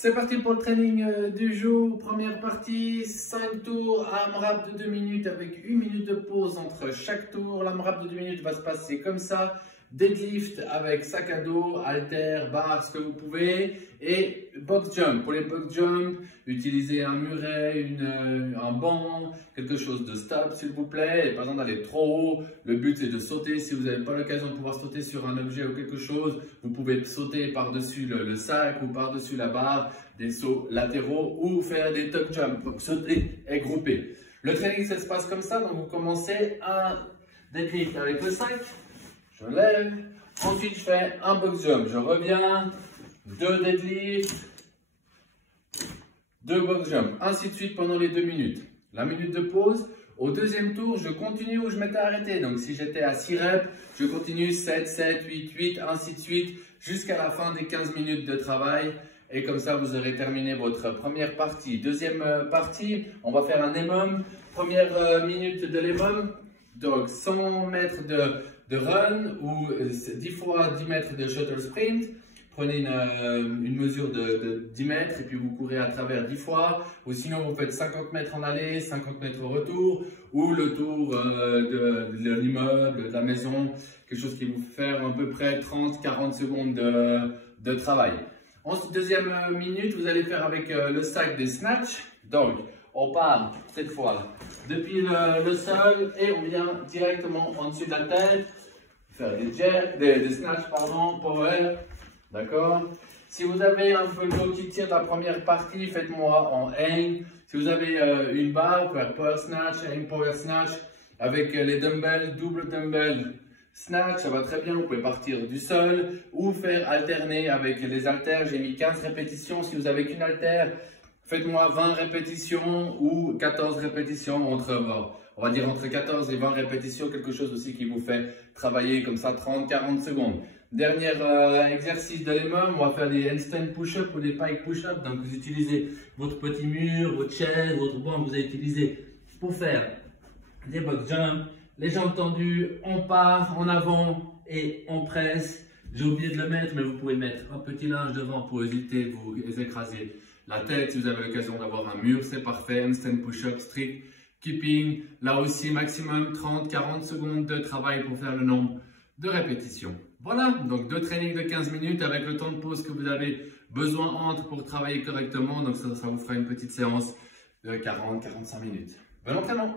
C'est parti pour le training du jour. Première partie, 5 tours, AMRAP de 2 minutes avec 1 minute de pause entre chaque tour. L'AMRAP de 2 minutes va se passer comme ça. Deadlift avec sac à dos, haltère, barre, ce que vous pouvez. Et box jump. Pour les box jump, utilisez un muret, un banc, quelque chose de stable s'il vous plaît. Et pas besoin d'aller trop haut. Le but c'est de sauter. Si vous n'avez pas l'occasion de pouvoir sauter sur un objet ou quelque chose, vous pouvez sauter par-dessus le sac ou par-dessus la barre, des sauts latéraux ou faire des tuck jump. Donc sauter et grouper. Le training ça se passe comme ça. Donc vous commencez un deadlift avec le sac. Je lève, ensuite je fais un box jump, je reviens, 2 deadlifts, 2 box jump, ainsi de suite pendant les 2 minutes. La minute de pause, au deuxième tour, je continue où je m'étais arrêté. Donc si j'étais à 6 reps, je continue 7, 7, 8, 8, ainsi de suite, jusqu'à la fin des 15 minutes de travail. Et comme ça, vous aurez terminé votre première partie. Deuxième partie, on va faire un EMOM. Première minute de l'EMOM, donc 100 mètres de run ou 10 fois 10 mètres de shuttle sprint. Prenez une mesure de 10 mètres et puis vous courez à travers 10 fois. Ou sinon vous faites 50 mètres en aller, 50 mètres au retour. Ou le tour de l'immeuble, de la maison. Quelque chose qui vous fait faire à peu près 30-40 secondes de travail. Ensuite, deuxième minute, vous allez faire avec le sac des snatch. Donc, on part cette fois depuis le sol et on vient directement en dessus de la tête. Faire des jerks, des snatchs, pardon, power, d'accord. Si vous avez un peu d'eau qui tire de la première partie, faites-moi en hang. Si vous avez une barre, vous pouvez faire power snatch, hang power snatch avec les dumbbells, double dumbbell snatch, ça va très bien. Vous pouvez partir du sol ou faire alterner avec les haltères. J'ai mis 15 répétitions. Si vous avez qu'une haltère, faites-moi 20 répétitions ou 14 répétitions on va dire entre 14 et 20 répétitions, quelque chose aussi qui vous fait travailler comme ça 30-40 secondes. Dernier exercice de l'EMOM, on va faire des handstand push-up ou des pike push-up. Donc vous utilisez votre petit mur, votre chaise, votre banc que vous avez utilisé pour faire des box jumps. Les jambes tendues, on part en avant et on presse. J'ai oublié de le mettre, mais vous pouvez mettre un petit linge devant pour éviter de vous écraser la tête. Si vous avez l'occasion d'avoir un mur, c'est parfait. Handstand push-up strict. Keeping, là aussi maximum 30-40 secondes de travail pour faire le nombre de répétitions. Voilà, donc 2 trainings de 15 minutes avec le temps de pause que vous avez besoin entre pour travailler correctement. Donc ça vous fera une petite séance de 40-45 minutes. Bon entraînement!